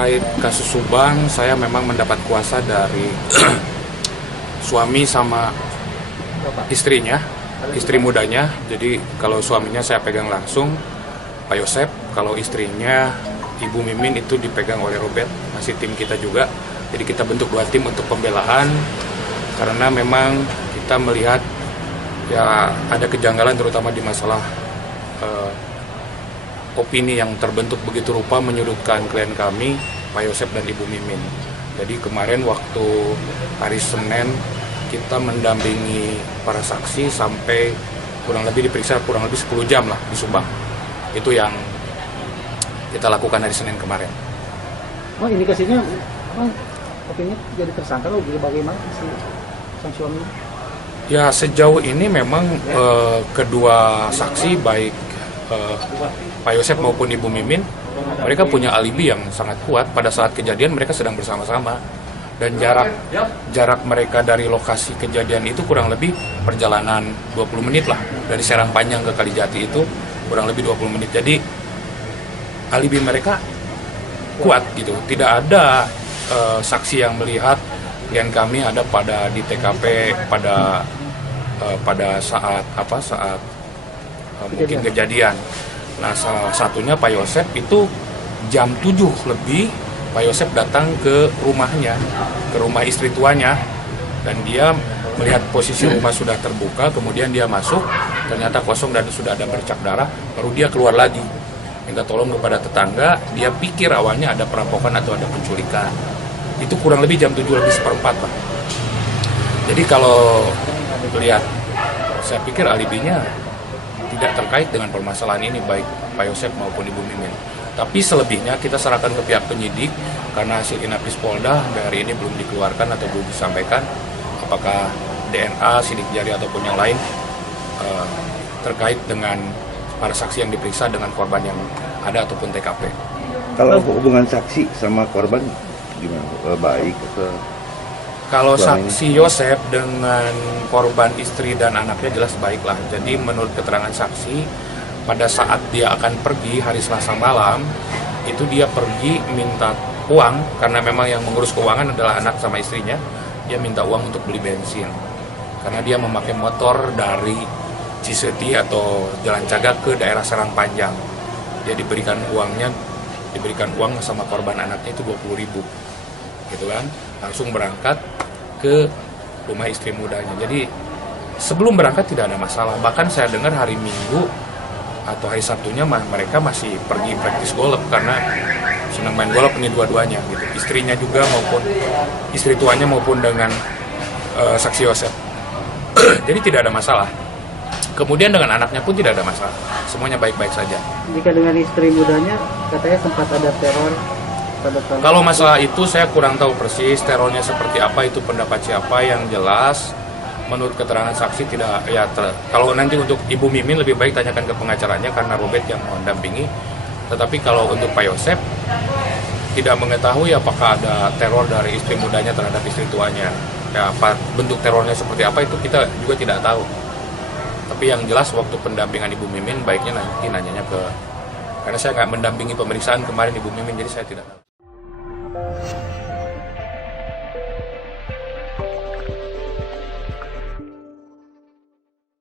terkait kasus Subang, saya memang mendapat kuasa dari suami sama istrinya, istri mudanya. Jadi kalau suaminya saya pegang langsung, Pak Yosep. Kalau istrinya Ibu Mimin itu dipegang oleh Robert, masih tim kita juga. Jadi kita bentuk 2 tim untuk pembelaan, karena memang kita melihat ya ada kejanggalan terutama di masalah opini yang terbentuk begitu rupa menyudutkan klien kami, Pak Yosep dan Ibu Mimin. Jadi kemarin waktu hari Senin kita mendampingi para saksi sampai kurang lebih diperiksa kurang lebih 10 jam lah di Subang. Itu yang kita lakukan hari Senin kemarin. Oh, indikasinya opini jadi tersangka loh, bagaimana si sang suami? Ya sejauh ini memang kedua saksi baik Pak Yosep maupun Ibu Mimin, mereka punya alibi yang sangat kuat. Pada saat kejadian mereka sedang bersama-sama, dan jarak mereka dari lokasi kejadian itu kurang lebih perjalanan 20 menit lah, dari Serang Panjang ke Kalijati itu kurang lebih 20 menit. Jadi alibi mereka kuat gitu. Tidak ada saksi yang melihat klien kami ada di TKP pada saat mungkin kejadian. Nah, salah satunya Pak Yosep itu jam 7 lebih Pak Yosep datang ke rumahnya, ke rumah istri tuanya, dan dia melihat posisi rumah sudah terbuka, kemudian dia masuk, ternyata kosong dan sudah ada bercak darah, baru dia keluar lagi minta tolong kepada tetangga. Dia pikir awalnya ada perampokan atau ada penculikan. Itu kurang lebih jam 7 lebih seperempat, Pak. Jadi kalau lihat, saya pikir alibinya tidak terkait dengan permasalahan ini, baik Pak Yosep maupun Ibu Mimin. Tapi selebihnya kita serahkan ke pihak penyidik, karena hasil Inapis Polda hari ini belum dikeluarkan atau belum disampaikan apakah DNA, sidik jari ataupun yang lain terkait dengan para saksi yang diperiksa dengan korban yang ada ataupun TKP. Kalau hubungan saksi sama korban gimana? Baik atau? Kalau saksi Yosep dengan korban istri dan anaknya jelas baiklah. Jadi menurut keterangan saksi, pada saat dia akan pergi hari Selasa malam, itu dia pergi minta uang, karena memang yang mengurus keuangan adalah anak sama istrinya. Dia minta uang untuk beli bensin, karena dia memakai motor dari Ciseti atau Jalan Cagak ke daerah Serang Panjang. Dia diberikan uang sama korban anaknya itu 20.000, gitu kan. Langsung berangkat ke rumah istri mudanya. Jadi sebelum berangkat tidak ada masalah. Bahkan saya dengar hari Minggu atau hari Sabtunya mereka masih pergi praktis golf, karena senang main golf ini dua-duanya gitu. Istrinya juga maupun istri tuanya maupun dengan saksi Yosep. Jadi tidak ada masalah. Kemudian dengan anaknya pun tidak ada masalah. Semuanya baik-baik saja. Jika dengan istri mudanya katanya sempat ada teror. Kalau masalah itu saya kurang tahu persis terornya seperti apa, itu pendapat siapa. Yang jelas menurut keterangan saksi tidak ya kalau nanti untuk Ibu Mimin lebih baik tanyakan ke pengacaranya, karena Robert yang mendampingi. Tetapi kalau untuk Pak Yosep tidak mengetahui apakah ada teror dari istri mudanya terhadap istri tuanya. Ya, bentuk terornya seperti apa itu kita juga tidak tahu. Tapi yang jelas waktu pendampingan Ibu Mimin baiknya nanti nanyanya karena saya nggak mendampingi pemeriksaan kemarin Ibu Mimin, jadi saya tidak tahu.